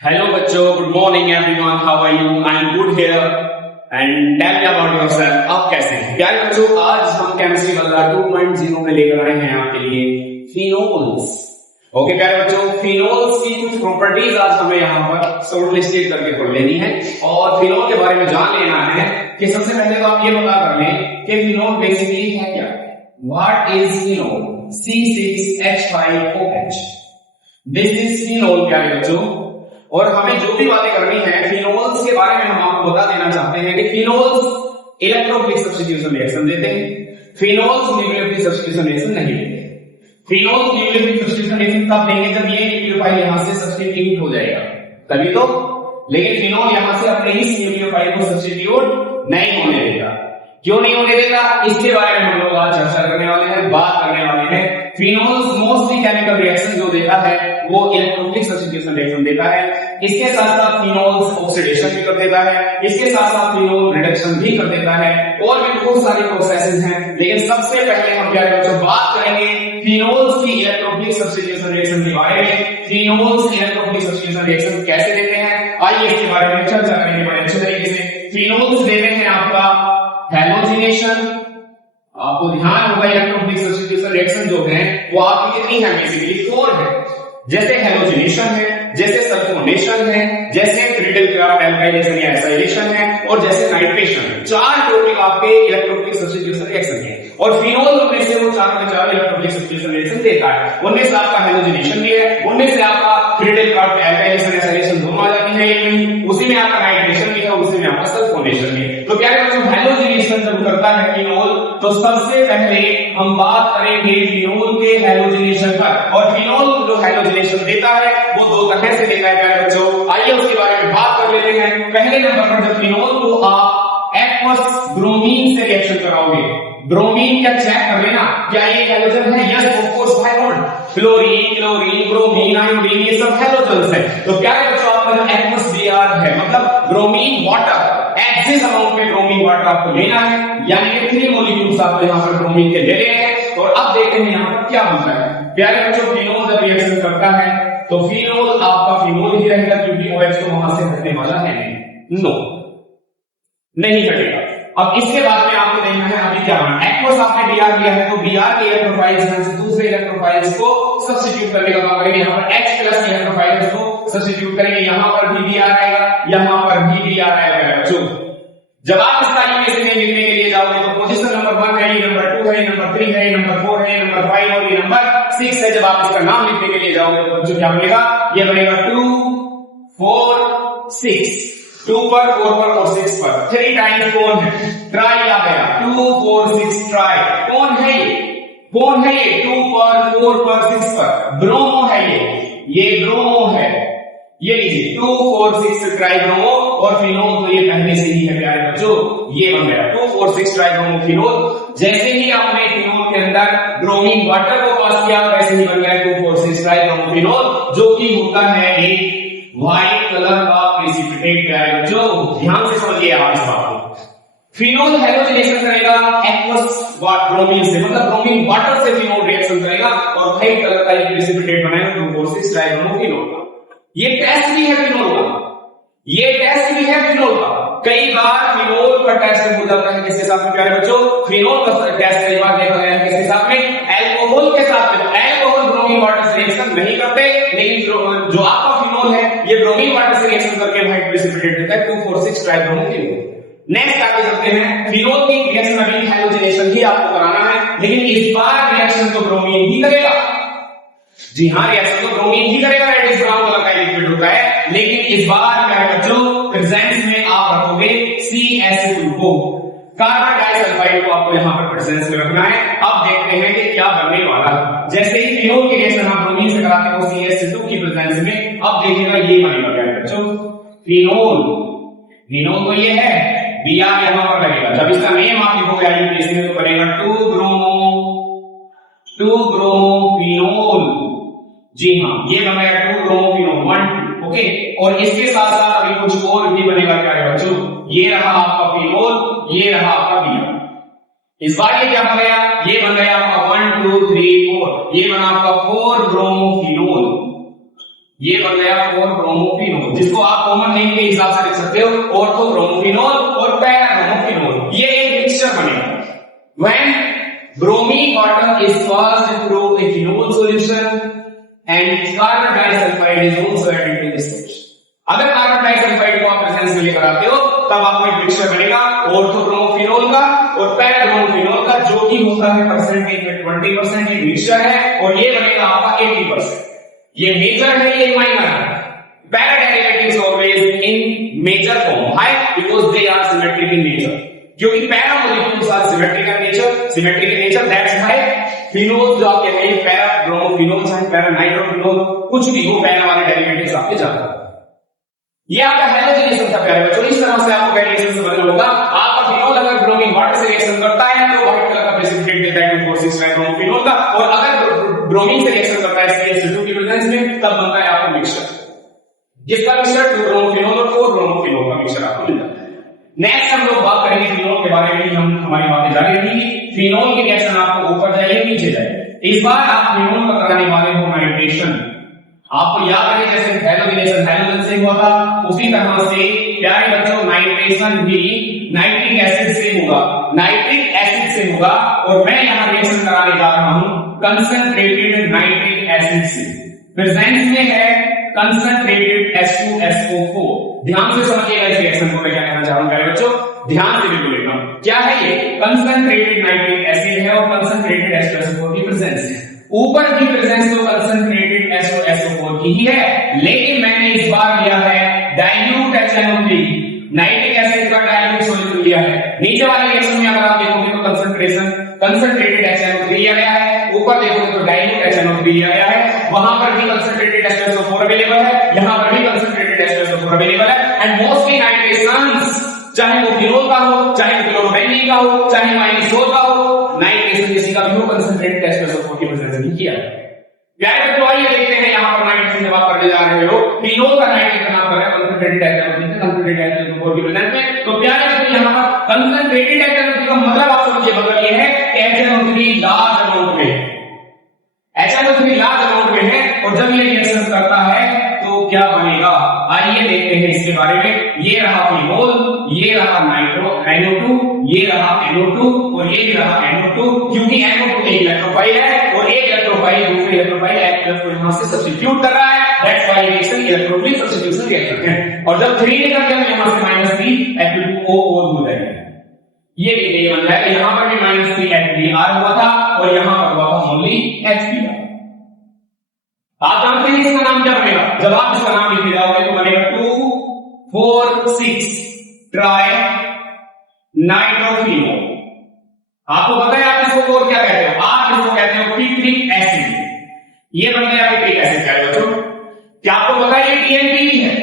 Hello बच्चों, good morning everyone, how are you? I am good here and tell me about yourself. आप कैसे हैं? प्यारे बच्चों, आज हम केमिस्ट्री वाला 2.0 में लेकर आए हैं आपके लिए फिनोल्स। ओके प्यारे बच्चों, फिनोल्स की कुछ प्रॉपर्टीज आज हमें यहाँ पर शॉर्ट लिस्टेड करके पढ़ लेनी है और फिनोल के बारे में जान लेना है कि सबसे पहले तो आप ये पता कर लें कि फिनोल बेसिकली है क्या। What is phenol? C6H5OH, this is phenol प्यारे बच्चों। और हमें जो भी बातें करनी है फिनोल्स के बारे में हम आपको बता देना चाहते हैं कि फिनोल्स इलेक्ट्रोफिलिक सब्स्टिट्यूशन रिएक्शन देते हैं, फिनोल्स न्यूक्लियोफिलिक सब्स्टिट्यूशन रिएक्शन नहीं देते। फिनोल्स न्यूक्लियोफिलिक सब्स्टिट्यूशन रिएक्शन तब देंगे जब ये न्यूक्लियोफाइल यहां से सब्स्टिट्यूट हो जाएगा, तभी तो। लेकिन फिनोल यहां से अपने इस न्यूक्लियोफाइल को सब्स्टिट्यूट नहीं होने देगा। क्यों नहीं होने देगा, इसके बारे में हम लोग आज चर्चा करने वाले हैं, बात करने वाले हैं। फिनोल्स मोस्टली केमिकल रिएक्शन जो देता है वो इलेक्ट्रोफिलिक सब्स्टिट्यूशन रिएक्शन देता है। इसके साथ साथ फिनोल्स ऑक्सीडेशन भी कर देता है, इसके साथ साथ फिनोल रिडक्शन भी कर देता है, और भी बहुत सारी प्रोसेसेस हैं। लेकिन सबसे पहले हम क्या करेंगे, बात करेंगे फिनोल्स की इलेक्ट्रोफिलिक सब्स्टिट्यूशन रिएक्शन के बारे में। फिनोल्स इलेक्ट्रोफिलिक सब्स्टिट्यूशन रिएक्शन कैसे देते हैं, आइए इसके बारे में चर्चा करेंगे बड़े अच्छे तरीके से। फिनोल्स देते हैं आपका हैलोजिनेशन। आपको ध्यान होगा इलेक्ट्रोफिलिक सब्स्टिट्यूशन रिएक्शन जो है वो आपकी कितनी है, बेसिकली 4 है। जैसे हैलोजिनेशन है, जैसे सल्फोनेशन है, जैसे क्रिडल-क्राफ्ट एल्काइलेशन या एसाइलेशन है, और जैसे नाइट्रेशन है। 4 टोटल आपके इलेक्ट्रोफिलिक सब्स्टिट्यूशन रिएक्शन है और फिनोल में से वो 4 के 4 इलेक्ट्रोफिलिक सब्स्टिट्यूशन रिएक्शन देता है। उनमें से आपका हैलोजिनेशन भी है, उनमें से आपका क्रिडल-क्राफ्ट एल्काइलेशन एसाइलेशन दोनों आ जाती है, उसी में आपका नाइट्रेशन भी है, उसी में आपका सल्फोनेशन भी है। तो प्यारे बच्चों, हैलोजिनेशन जब करता है फिनोल तो सबसे पहले हम बात करेंगे फिनोल के हैलोजिनेशन पर। और फिनोल जो हैलोजिनेशन देता है वो 2 तरह से देता है प्यारे बच्चों, आइए उसके बारे में बात कर लेते हैं। पहले नंबर पर जब फिनोल को आप एक्वस ब्रोमीन से रिएक्शन कराओगे, ब्रोमीन क्या चेक कर लेना क्या ये हैलोजन है? Yes of course, why not. Fluorine, chlorine, bromine, iodine ये सब हैलोजन्स है। तो प्यारे बच्चों, आपका एक्वस Br है मतलब ब्रोमीन वाटर, एक्सिस अमाउंट में ब्रोमीन वाटर आपको लेना है, यानी कि 3 मॉलिक्यूल्स आपको यहां पर ब्रोमीन के ले रहे हैं। और अब देखते हैं यहां पर क्या बनता है। प्यारे बच्चों, फिनोल जब रिएक्शन करता है तो फिनोल आपका फिनोल ही रहेगा, क्योंकि OH तो वहां से हटने वाला है नहीं, नहीं हटेगा। अब इसके बाद में आपको देखना है अभी क्या होना है। एक्वस आपने Br लिया है तो Br के इलेक्ट्रोफाइल्स से दूसरे इलेक्ट्रोफाइल्स को सब्स्टिट्यूट करने का काम करेंगे। यहां पर H प्लस इलेक्ट्रोफाइल्स को सब्स्टिट्यूट करेंगे, यहां पर भी Br आएगा, यहां पर भी Br आएगा बच्चों। जब आप इसका इक्वेशन लिखने के लिए जाओगे तो पोजीशन नंबर 1 है, ये नंबर 2 है, ये नंबर 3 है, ये नंबर 4 है, ये नंबर 5 और ये नंबर 6 है। जब आप इसका नाम लिखने के लिए जाओगे तो बच्चों क्या बनेगा, ये बनेगा 2 4 6, 2 पर 4 पर और 6 पर 3 टाइम्स कौन है, ट्राई आ गया, 2 4 6 ट्राई। कौन है ये, कौन है ये 2 पर 4 पर 6 पर? ब्रोमो है ये ब्रोमो है। ये लीजिए 2 4 6 ट्राई ब्रोमो, और फिनोल तो ये पहले से ही है प्यारे बच्चों, ये बन गया 2 4 6 ट्राई ब्रोमो फिनोल। जैसे ही आपने फिनोल के अंदर ब्रोमीन वाटर को पास किया वैसे ही बन गया 2 4 6 ट्राई ब्रोमो फिनोल, जो कि होता है एक व्हाइट कलर का प्रेसिपिटेट प्यारे बच्चों। ध्यान से समझिए आप इस बात को। फिनोल हैलोजिनेशन करेगा एक्वस ब्रोमीन से, मतलब ब्रोमीन वाटर से फिनोल रिएक्शन करेगा और व्हाइट कलर का एक प्रेसिपिटेट बनाएगा 2 4 6 ट्राई ब्रोमो फिनोल। ये टेस्ट भी है फिनोल का, ये टेस्ट भी है फिनोल का। कई बार फिनोल का टेस्ट हो जाता है किसके साथ में प्यारे बच्चों, फिनोल का टेस्ट कई बार देखा गया है किसके साथ में, एल्कोहल के साथ में। तो एल्कोहल ब्रोमीन वाटर से रिएक्शन नहीं करते, लेकिन जो आपका फिनोल है ये ब्रोमीन वाटर से रिएक्शन करके व्हाइट प्रेसिपिटेट देता है 2 4 6 ट्राई ब्रोमो फिनोल। नेक्स्ट आगे चलते हैं। फिनोल की रिएक्शन अभी हैलोजिनेशन ही आपको कराना है, लेकिन इस बार रिएक्शन तो ब्रोमीन ही करेगा। जी हाँ, रिएक्शन तो ब्रोमीन ही करेगा, रेडिश ब्राउन कलर का लिक्विड होता है। लेकिन इस बार क्या है बच्चों, प्रेजेंस में आप रखोगे CH2 को, कार्बन डाइसल्फाइड को आपको यहां पर प्रेजेंस में रखना है। अब देखते हैं कि क्या बनने वाला है। जैसे ही फिनोल की रिएक्शन हम ब्रोमीन से कराते हैं CH2 की प्रेजेंस में, अब देखिएगा ये बनेगा क्या है बच्चों, फिनोल। फिनोल तो ये है, Br यहां पर लगेगा। जब इसका नेम आप लिखोगे आईयूपीएसी में तो बनेगा 2 ब्रोमो फिनोल। जी हाँ, ये बनेगा 2 ब्रोमो फिनोल 1 ओके। और इसके साथ साथ अभी कुछ और भी बनेगा क्या है बच्चों, ये रहा आपका फिनोल, ये रहा आपका Br। इस बार ये क्या बन गया, ये बन गया आपका 1 2 3 4, ये बना आपका 4 ब्रोमो फिनोल, ये बन गया 4 ब्रोमो फिनोल। जिसको आप कॉमन नेम के हिसाब से लिख सकते हो ऑर्थोब्रोमोफिनॉल और पैराब्रोमोफिनॉल, ये एक मिक्सचर बनेगा। When bromine water is passed through a phenol solution and carbon disulfide is also added to this solution. अगर कार्बन डाइसल्फाइड को आप प्रेजेंस में लेकर आते हो तब आपको एक मिक्सचर बनेगा ऑर्थोब्रोमोफिनॉल का और पैराब्रोमोफिनॉल का, जो कि होता है परसेंटेज में 20%, ये मिक्सचर है और ये बनेगा आपका 80%। ये मेजर है, ये माइनर है। Para derivatives always in major form, high because they are symmetric in nature, क्योंकि para molecules are symmetric in nature, that's why phenol जो आप कहते हैं पैराब्रोमोफिनॉल चाहे पैरानाइट्रोफिनॉल कुछ भी हो, पैरा वाले डेरिवेटिव्स आपके जाते हैं। ये आपका हैलोजेनेशन था प्यारे बच्चों, इस तरह से आपको रिएक्शन से बदलना होगा। आपका फिनोल अगर ब्रोमीन वाटर से रिएक्शन करता है तो व्हाइट कलर का प्रेसिपिटेट देता है 2,4,6 ट्राइब्रोमोफिनॉल का, और अगर ब्रोमीन से रिएक्शन करता है CH2 की प्रेजेंस में तब बनता है आपका मिक्सचर, जिसका मिक्सचर 2-ब्रोमोफिनॉल और 4-ब्रोमोफिनॉल का मिक्सचर आपको मिल जाता है। नेक्स्ट हम लोग बात करेंगे फिनोल के बारे में, हम हमारी बातें जारी रहेंगी। फिनोल की रिएक्शन आपको ऊपर जाइए नीचे जाए, इस बार आप फिनोल का कराने वाले हो नाइट्रेशन। आपको याद है जैसे हैलोजेनेशन हैलोजन से हुआ था, उसी तरह से प्यारे बच्चों नाइट्रेशन भी नाइट्रिक एसिड से होगा, नाइट्रिक एसिड से होगा, और मैं यहां रिएक्शन कराने जा रहा हूं कंसंट्रेटेड नाइट्रिक एसिड से। प्रेजेंस में है कंसंट्रेटेड H2SO4। ध्यान से समझिएगा इस रिएक्शन को मैं क्या कहना चाह रहा हूं प्यारे बच्चों, ध्यान से बिल्कुल एकदम। क्या है ये? कंसंट्रेटेड नाइट्रिक एसिड है और कंसंट्रेटेड H2SO4 की प्रेजेंस है। ऊपर की प्रेजेंस तो कंसंट्रेटेड H2SO4 की ही है, लेकिन मैंने इस बार लिया है डाइल्यूट HNO3, नाइट्रिक एसिड का डाइल्यूट सॉल्यूशन लिया है। नीचे वाले रिएक्शन में अगर आप देखोगे तो कंसंट्रेशन कंसंट्रेटेड HNO3 लिया गया है, ऊपर देखोगे तो डाइल्यूट HNO3 लिया गया है। वहां पर भी कंसंट्रेटेड H2SO4 अवेलेबल है, यहां पर भी कंसंट्रेटेड H2SO4 अवेलेबल है। एंड मोस्टली नाइट्रेशंस, चाहे वो फिनोल का हो, चाहे वो क्लोरोबेंजीन का हो, चाहे माइनोसोल का हो, नाइट्रेशन किसी का भी हो कंसंट्रेटेड H2SO4 की प्रेजेंस में किया है। प्यारे बच्चों आइए देखते हैं यहां पर नाइट्रेशन जब आप करने जा रहे हो, फिनोल का नाइट्रेशन आप कर रहे हैं कंसंट्रेटेड HNO3 की प्रेजेंस में। तो प्यारे बच्चों यहां पर कंसंट्रेटेड HNO3 का मतलब आप समझिए मतलब ये है कि HNO3 लार्ज अमाउंट में, HNO3 लार्ज अमाउंट में है, और जब ये रिएक्शन करता है तो क्या बनेगा आइए देखते हैं इसके बारे में। ये रहा फिनोल, ये रहा NO2, ये रहा NO2 और ये भी रहा NO2, क्योंकि NO2 एक इलेक्ट्रोफाइल है और एक इलेक्ट्रोफाइल दूसरे इलेक्ट्रोफाइल H+ को यहां से सब्स्टिट्यूट कर रहा है, that's why reaction electrophilic substitution reaction है। और जब 3 निकल गया तो यहां से -3 H2O हो जाएगा। ये भी यही बनता है, यहां पर भी -3 HBr हुआ था और यहां पर हुआ था ओनली HBr। आप जानते हैं इसका नाम क्या बनेगा? जब आप इसका नाम लिख जाओगे तो बनेगा 2,4,6 ट्राई नाइट्रोफिनोल। आपको पता है आप इसको और क्या कहते हो? आप इसको कहते हो पिट्रिक एसिड। ये बन गया पिट्रिक एसिड प्यारे बच्चों। क्या आपको पता है ये TNP भी है?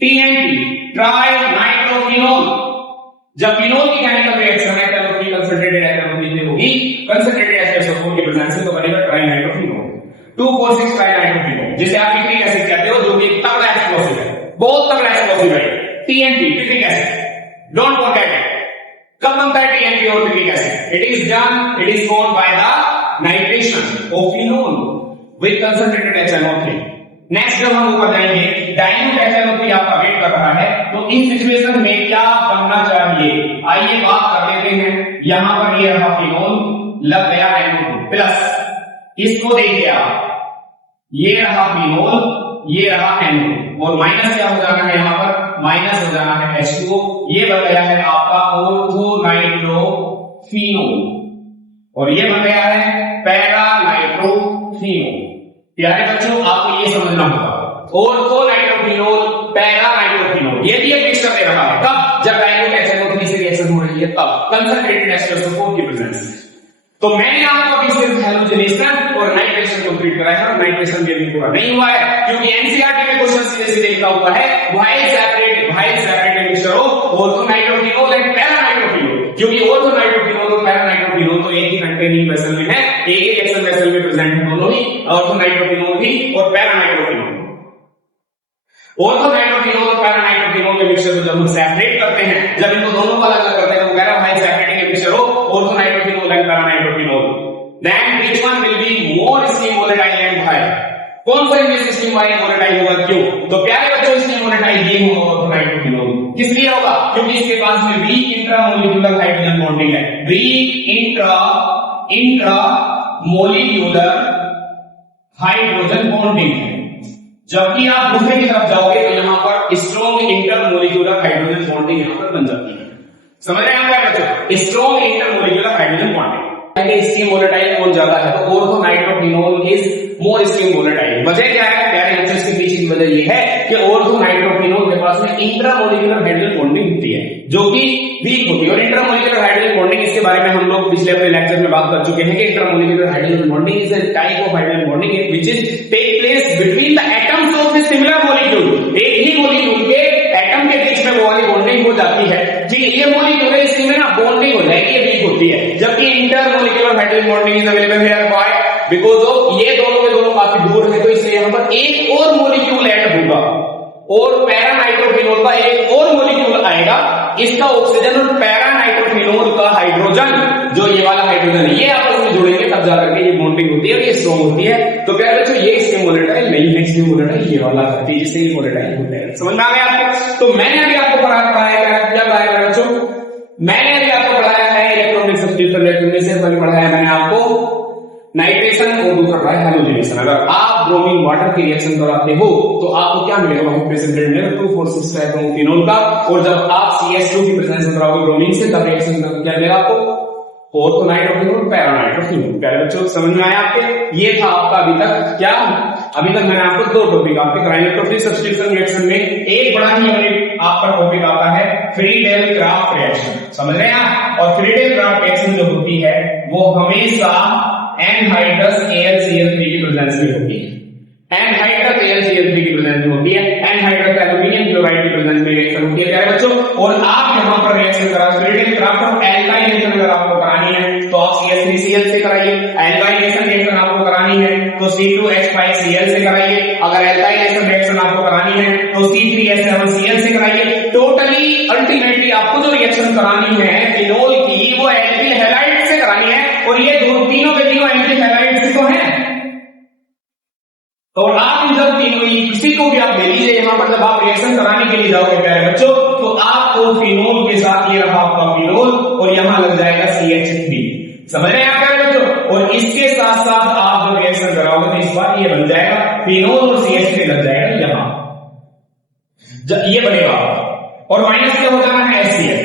TNP try nitrophenol. जब फिनोल की केमिकल रिएक्शन है तो कंसंट्रेटेड HNO3 होगी, कंसंट्रेटेड H2SO4 की प्रेजेंस में तो बनेगा ट्राई नाइट्रोफिनोल, 2,4,6 ट्राई नाइट्रोफिनोल, जिसे आप पिट्रिक एसिड कहते हो, जो कि तगड़ा एक्सप्लोसिव है, बहुत तगड़ा एक्सप्लोसिव है। TNP picric acid, don't forget it. कब बनता है TNP और picric acid? It is formed by the nitration of phenol with concentrated HNO3। Next जब हम ऊपर जाएंगे, डाइल्यूट HNO3 आपका वेट कर रहा है, तो इस सिचुएशन में क्या बनना चाहिए? आइए बात कर लेते हैं। यहां पर ये रहा फिनोल, लग गया NO2 प्लस, इसको देखिए आप, ये रहा फिनोल, ये रहा NO2, और माइनस क्या हो जाना है? यहां पर माइनस हो जाना है H2O। ये बन गया है आपका ऑर्थोनाइट्रोफिनोल, और ये बन गया है पैरानाइट्रोफिनोल। प्यारे बच्चों आपको ये समझना होगा, ऑर्थोनाइट्रोफिनोल, पैरानाइट्रोफिनोल, ये भी एक मिक्सचर दे रहा है। कब? जब डाइल्यूट HNO3 से रिएक्शन हो रही है तब, कंसंट्रेटेड H2SO4 की प्रेजेंस में। तो मैंने आपको अभी सिर्फ हैलोजेनेशन और नाइट्रेशन कंप्लीट कराया है, और नाइट्रेशन भी अभी पूरा नहीं हुआ है, क्योंकि एनसीईआरटी में क्वेश्चन सीधे सीधे लिखा हुआ है why separate mixture of orthonitrophenol and paranitrophenol, क्योंकि ऑर्थोनाइट्रोफिनोल और पैरानाइट्रोफिनोल तो एक ही कंटेनिंग वेसल में है, एक ही रिएक्शन वेसल में प्रेजेंट है, दोनों ही ऑर्थोनाइट्रोफिनोल भी और पैरानाइट्रोफिनोल। ऑर्थोनाइट्रोफिनोल और पैरानाइट्रोफिनोल के मिक्सचर को जब हम सेपरेट करते हैं, जब इनको दोनों को अलग करते हैं तो वगैरह भाई सेपरेटिंग के मिक्सचर हो orthonitrophenol and paranitrophenol, then which one will be more steam volatile and high? कौन सा इनमें से स्टीम वाइज वोलेटाइल होगा? क्यों? तो प्यारे बच्चों स्टीम वोलेटाइल ये होगा ऑर्थोनाइट्रोफिनोल। किस लिए होगा? क्योंकि इसके पास में वीक इंट्रामोलिक्यूलर हाइड्रोजन बॉन्डिंग है, वीक इंट्रामोलिक्यूलर हाइड्रोजन बॉन्डिंग है। जबकि आप दूसरे की तरफ जाओगे तो यहां पर स्ट्रॉन्ग इंटरमोलिक्यूलर हाइड्रोजन बॉन्डिंग यहां पर बन जाती है। समझ रहे हैं आप क्या बच्चों? Strong intermolecular hydrogen bonding. Steam volatile कौन ज्यादा है? तो ऑर्थोनाइट्रोफिनोल इज मोर स्टीम वोलेटाइल। वजह क्या है प्यारे बच्चों? इसके पीछे की वजह ये है कि ऑर्थोनाइट्रोफिनोल के पास में इंट्रामोलिक्यूलर हाइड्रोजन बॉन्डिंग होती है जो कि वीक होती है। और इंट्रामोलिक्यूलर हाइड्रोजन बॉन्डिंग इसके बारे में हम लोग पिछले अपने लेक्चर में बात कर चुके हैं कि intramolecular hydrogen bonding is a type of hydrogen bonding which is take place between the atoms of the similar molecule. एक ही मॉलिक्यूल के एटम के बीच में वो वाली बॉन्डिंग हो जाती है। ठीक है, ये मॉलिक्यूल है, इसमें ना बॉन्डिंग हो जाएगी, ये वीक होती है। जबकि intermolecular hydrogen bonding is available here bye because of ये दोनों के दोनों काफी दूर है, तो इसलिए यहां पर एक और मॉलिक्यूल ऐड होगा और पैरानाइट्रोफिनोल का एक और मॉलिक्यूल आएगा। इसका ऑक्सीजन और पैरानाइट्रोफिनोल का हाइड्रोजन, जो ये वाला हाइड्रोजन है, ये आपस में जुड़ेंगे तब जाकर के ये बॉन्डिंग होती है और ये स्ट्रॉन्ग होती है। तो प्यारे बच्चों ये स्टीम वोलेटाइल नहीं है, स्टीम वोलेटाइल ये वाला है जिससे ये वोलेटाइल होता है। समझ में आ गया आपको? तो मैंने अभी आपको पढ़ाया क्या पढ़ाया बच्चों? मैंने अभी आपको पढ़ाया है इलेक्ट्रॉनिक सब्स्टिट्यूशन रिएक्शन में से पढ़ाया मैंने आपको नाइट्रेशन और दूसरा पढ़ा है हैलोजेनेशन। अगर आप ब्रोमीन वाटर की रिएक्शन कराते हो तो आपको क्या मिलेगा? प्रेसिपिटेट मिलेगा 2,4,6 ट्राइब्रोमोफिनोल का। और जब आप CH2 की प्रेजेंस में कराओगे ब्रोमीन से तब रिएक्शन क्या मिलेगा आपको? ऑर्थोनाइट्रोफिनोल पैरानाइट्रोफिनोल। प्यारे बच्चों समझ में आया आपके? ये था आपका अभी तक क्या? अभी तक मैंने आपको दो टॉपिक आपके कराए इलेक्ट्रोफिलिक सब्स्टिट्यूशन रिएक्शन में। एक बड़ा ही आपका टॉपिक आता है फ्रीडेल-क्राफ्ट रिएक्शन। समझ रहे हैं आप? और फ्रीडेल-क्राफ्ट रिएक्शन जो होती है वो हमेशा एनहाइड्रस AlCl3 की प्रेजेंस में होती है। एनहाइड्रस AlCl3 की प्रेजेंस में होती है। एनहाइड्रस एल्यूमिनियम क्लोराइड की प्रेजेंस में रिएक्शन होती है प्यारे बच्चों। और आप यहां पर रिएक्शन करा फ्रीडेल-क्राफ्ट और एल्काइनेशन अगर आपको करानी है तो आप CH3Cl से कराइए। एल्काइनेशन रिएक्शन आपको करानी है तो C2H5Cl से कराइए। अगर एल्काइनेशन रिएक्शन आपको करानी है तो C3H7Cl से कराइए। टोटली अल्टीमेटली आपको जो रिएक्शन करानी है फिनोल की वो एल्किल हैलाइड से करानी है। और ये तीनों के तीनों एल्किल हैलाइड से तो हैं। तो आप इन जब तीनों किसी को भी आप ले लीजिए यहां पर, जब आप रिएक्शन कराने के लिए जाओगे प्यारे बच्चों तो आपको फिनोल के साथ ये रहा आपका फिनोल और यहां लग जाएगा CH3। समझ रहे हैं आप प्यारे बच्चों? और इसके साथ साथ आप जब रिएक्शन कराओगे तो इस बार ये बन जाएगा फिनोल और CH3 लग जाएगा यहां, ये बनेगा। और माइनस क्या हो जाना है HCl,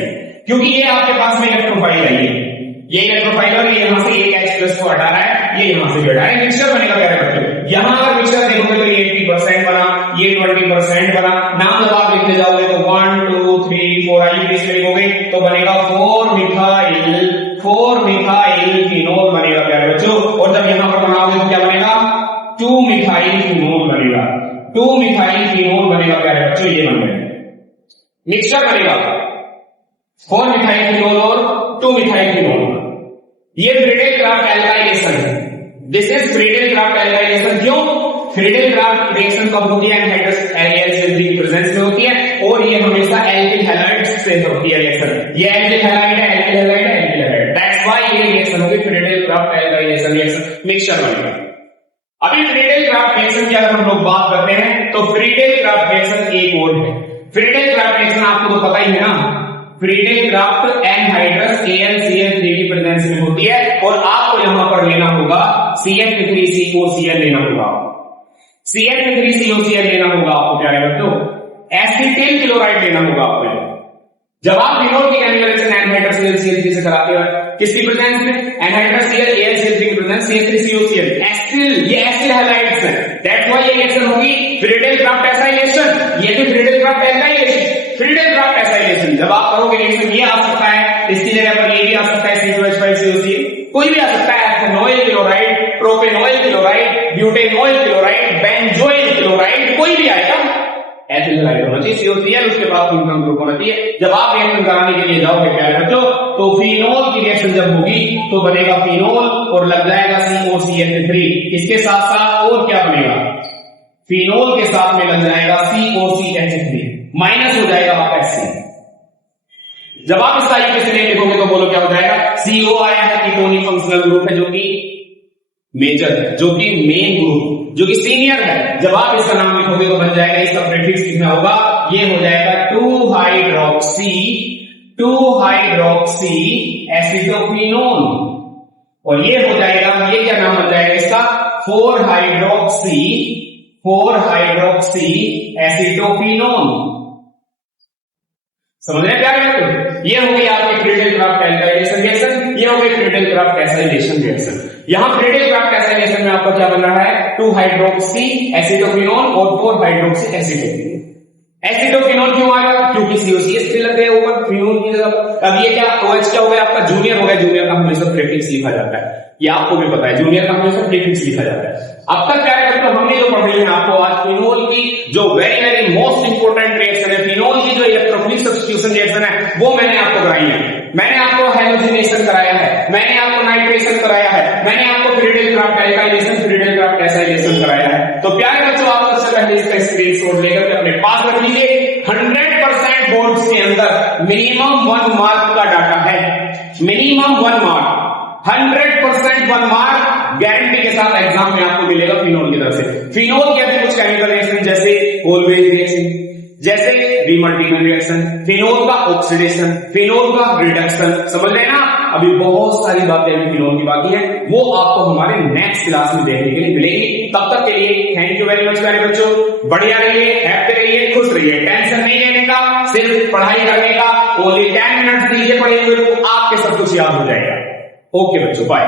क्योंकि ये आपके पास में इलेक्ट्रोफाइल है। ये इलेक्ट्रोफाइल और ये यहां से एक H+ को हटा रहा है, ये यहां से भी हटा रहा है। मिक्सचर बनेगा प्यारे बच्चों। यहां अगर मिक्सचर देखोगे तो ये 80% बना, ये 20% बना। नाम जब आप लिखते जाओगे तो 1 2 3 4 आइए इसमें लिखोगे तो बनेगा 4-मिथाइल फिनोल बनेगा प्यारे बच्चों। और जब यहां पर बनाओगे तो क्या बनेगा? 2-मिथाइल फिनोल बनेगा। 2-मिथाइल फिनोल बनेगा प्यारे बच्चों, ये बन गया मिक्सचर बनेगा 4-मिथाइल फिनोल और 2-मिथाइल फिनोल। ये फ्रीडेल-क्राफ्ट एल्काइलेशन है। This is Friedel-craft alkylation. क्यों? फ्रीडेल-क्राफ्ट रिएक्शन कब होती है? एनहाइड्रस AlCl3 की प्रेजेंस में होती है और ये हमेशा एल्किल हैलाइड से होती है रिएक्शन। ये एल्किल हैलाइड है, एल्किल हैलाइड है, एल्किल हैलाइड। दैट्स व्हाई ये रिएक्शन होगी फ्रीडेल-क्राफ्ट एल्काइलेशन रिएक्शन, मिक्सचर बनेगा। अभी फ्रीडेल-क्राफ्ट रिएक्शन की अगर हम लोग बात करते हैं तो फ्रीडेल-क्राफ्ट रिएक्शन एक और है। फ्रीडेल-क्राफ्ट रिएक्शन आपको तो पता ही है ना, फ्रीडेल-क्राफ्ट एनहाइड्रस AlCl3 की प्रेजेंस में होती है और आपको यहां पर लेना होगा CH3COCl लेना होगा। CH3COCl लेना होगा आपको प्यारे बच्चों। एसिटिल क्लोराइड लेना होगा आपको। जब आप फिनोल की केमिकल रिएक्शन एनहाइड्रस AlCl3 से कराते हो किसकी प्रेजेंस में? एनहाइड्रस AlCl3 की प्रेजेंस CH3COCl। एसिटिल, ये एसिड हैलाइड्स हैं। दैट्स व्हाई ये रिएक्शन होगी फ्रीडेल-क्राफ्ट एसाइलेशन। ये भी फ्रीडेल-क्राफ्ट एल्काइलेशन। फ्रीडेल-क्राफ्ट एसाइलेशन जब आप करोगे रिएक्शन ये आ सकता है, इसकी जगह पर ये भी आ सकता है C2H5COCl, कोई भी आ सकता है। Ethanoyl chloride, propanoyl chloride, butanoyl chloride, benzoyl chloride, कोई भी आएगा। एथिल हैलाइड होना चाहिए COCl, उसके बाद फंक्शनल ग्रुप होना चाहिए। जब आप रिएक्शन कराने के लिए जाओगे प्यारे बच्चों तो फिनोल की रिएक्शन जब होगी तो बनेगा फिनोल और लग जाएगा COCH3। इसके साथ साथ और क्या बनेगा? फिनोल के साथ में लग जाएगा COCH3, माइनस हो जाएगा आपका HCl। जब आप इसका इक्वेशन लिखोगे तो बोलो क्या हो जाएगा? CO आया है कीटोनिक फंक्शनल ग्रुप है जो कि मेजर है, जो कि मेन ग्रुप, जो कि सीनियर है। जब आप इसका नाम लिखोगे तो बन जाएगा, इसका प्रीफिक्स कितना होगा? ये हो जाएगा 2 हाइड्रोक्सी एसिटोक्विनोन, और ये हो जाएगा, ये क्या नाम बन जाएगा इसका, 4 हाइड्रोक्सी एसिटोक्विनोन। समझ रहे हैं क्या है? ये हो गई आपकी क्रिडेल-क्राफ्ट एल्काइलेशन रिएक्शन, ये हो गई क्रिडेल-क्राफ्ट एसाइलेशन रिएक्शन। यहां क्रिडेल-क्राफ्ट एसाइलेशन में आपका क्या बन रहा है, 2 हाइड्रोक्सी एसिटोक्विनोन और 4 हाइड्रोक्सी एसिटोक्विनोन। एसिटोक्विनोन क्यों आया, क्योंकि COCH लग गए ऊपर फिनोल की जगह। अब ये क्या OH क्या हो गया आपका, जूनियर हो गया। जूनियर का हमेशा प्रीफिक्स लिखा जाता है, ये आपको भी पता है, जूनियर का हमेशा प्रीफिक्स लिखा जाता है। अब तक क्या है, तो हमने जो पढ़ी है आपको आज फिनोल की जो वेरी मोस्ट इंपोर्टेंट रिएक्शन है, फिनोल की जो इलेक्ट्रोफिलिक सब्स्टिट्यूशन रिएक्शन है, वो मैंने आपको कराई है। मैंने आपको हेलोजिनेशन कराया है, मैंने आपको नाइट्रेशन कराया है, मैंने आपको क्रिडेल-क्राफ्ट एल्काइलेशन, क्रिडेल-क्राफ्ट एसाइलेशन कराया है। तो प्यारे बच्चों, आप सबसे पहले इसका स्क्रीनशॉट लेकर के अपने पास रख लीजिए। 100% बोर्ड्स के अंदर मिनिमम 1 मार्क का डाटा है, मिनिमम 1 मार्क, 100% 1 मार्क गारंटी के साथ एग्जाम में आपको मिलेगा फिनोल की तरफ से। फिनोल के अंदर कुछ केमिकल रिएक्शन जैसे कोलवेज रिएक्शन, जैसे रीमर्टिनल रिएक्शन, फिनोल का ऑक्सीडेशन, फिनोल का रिडक्शन, समझ रहे हैं ना। अभी बहुत सारी बातें अभी फिनोल की बाकी है, वो आपको हमारे नेक्स्ट क्लास में देखने के लिए मिलेगी। तब तक के लिए थैंक यू वेरी मच प्यारे बच्चों, बढ़िया रहिए, हैप्पी रहिए, खुश रहिए, टेंशन नहीं लेने का, सिर्फ पढ़ाई करने का। ओनली 10 मिनट दीजिए पढ़ेंगे तो आपके सब कुछ याद हो जाएगा। ओके बच्चों, बाय।